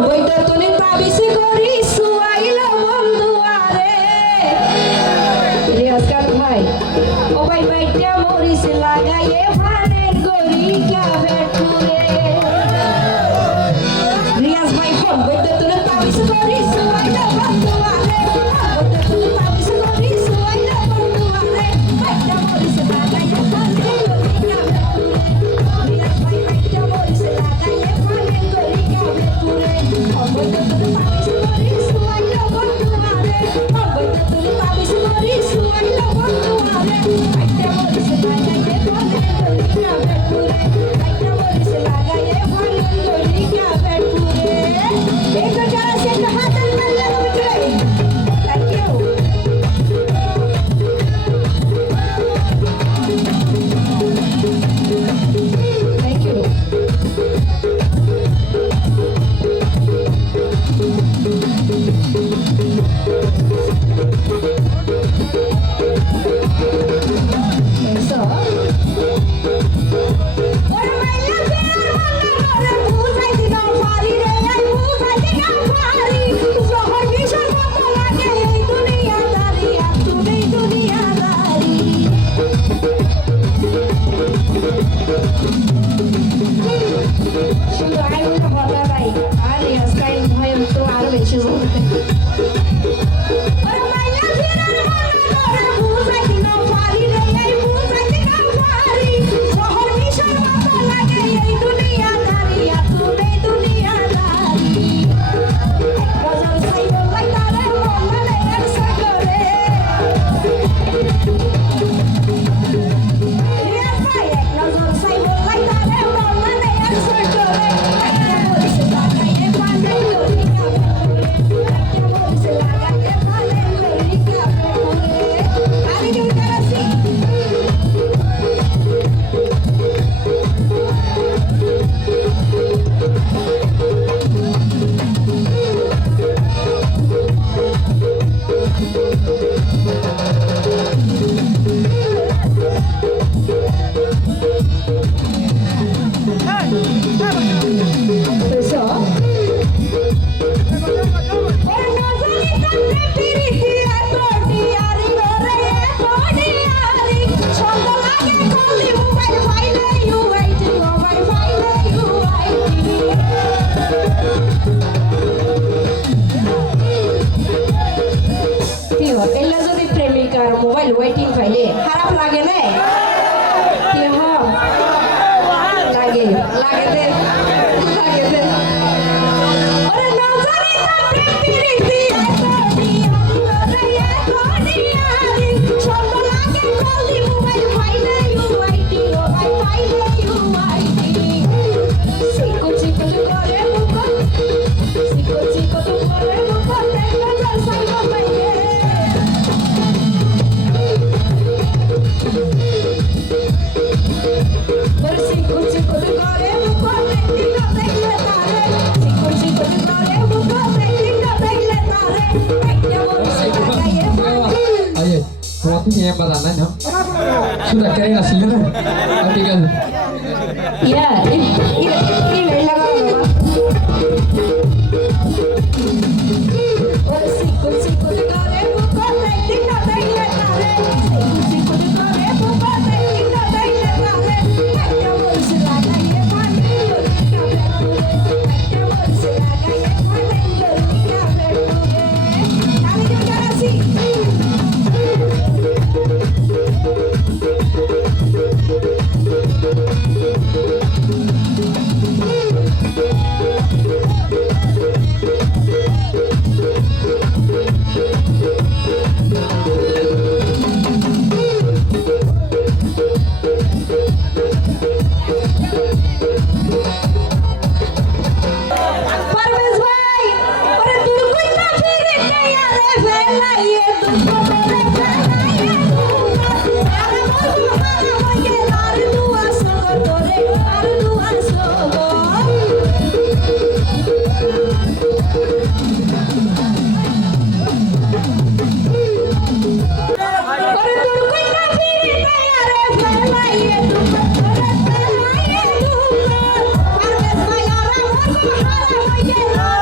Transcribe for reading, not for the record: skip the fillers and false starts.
বইটা তুলি তাবিজ করি সুয়াইল বন্ধু আরে রিয়াজ কার ভাই ও ভাই ভাইটা মরিস লাগাইয়ে ভানের গরি কা ভেটুরে রিয়াজ ভাই ফোন বইটা তুলি তাবিজ করি সুয়াইল বন্ধু আরে বইটা তুলি তাবিজ করি সুয়াইল বন্ধু আরে ভাইটা মরিস লাগাইয়ে ভানের গরি কা ভেটুরে রিয়াজ ভাই ভাইটা মরিস লাগাইয়ে ভানের গরি কা ভেটুরে বইটা তুলি তাবিজ করি সুয়াইল বন্ধু আরে বইটা তুলি তাবিজ করি সুয়াইল বন্ধু আরে ভাইটা মরিস লাগাইয়ে ভানের গরি কা ভেটুরে ভাইটা মরিস লাগাইয়ে ভানের গরি কা ভেটুরে দেখো যারা সে হাতের তালে উঠে thank you thank you So, what am I laughing? Buঝাই দিলাম পারি রে এই বুঝাই দিলাম পারি জহর বিষয় কত লাগে এই দুনিয়াদারি আর তুমি দুনিয়াদারি শুধু আইনটা বলা ভাই আর স্টাইল ভাই তো আরো বেশি বলতে মোবাইল ওয়েটিং ফাইলে খারাপ লাগে না কি হয় লাগে লাগে দে লাগে দে ওরে না জানি তা প্রেম প্রীতি ছন্দ লাগে কলি মোবাইল ফাইলে ইউ ওয়েটিং ও ভাই ফাইলে ইউ ওয়েটিং সিকো চিকো করে মুখ সিকো চিকো করে মুখ দেখো যা সাইবা পাইলে Waktunya yang padanan ya. Sudah kering hasilnya. Tinggal. Ya, ini lang. Yeah.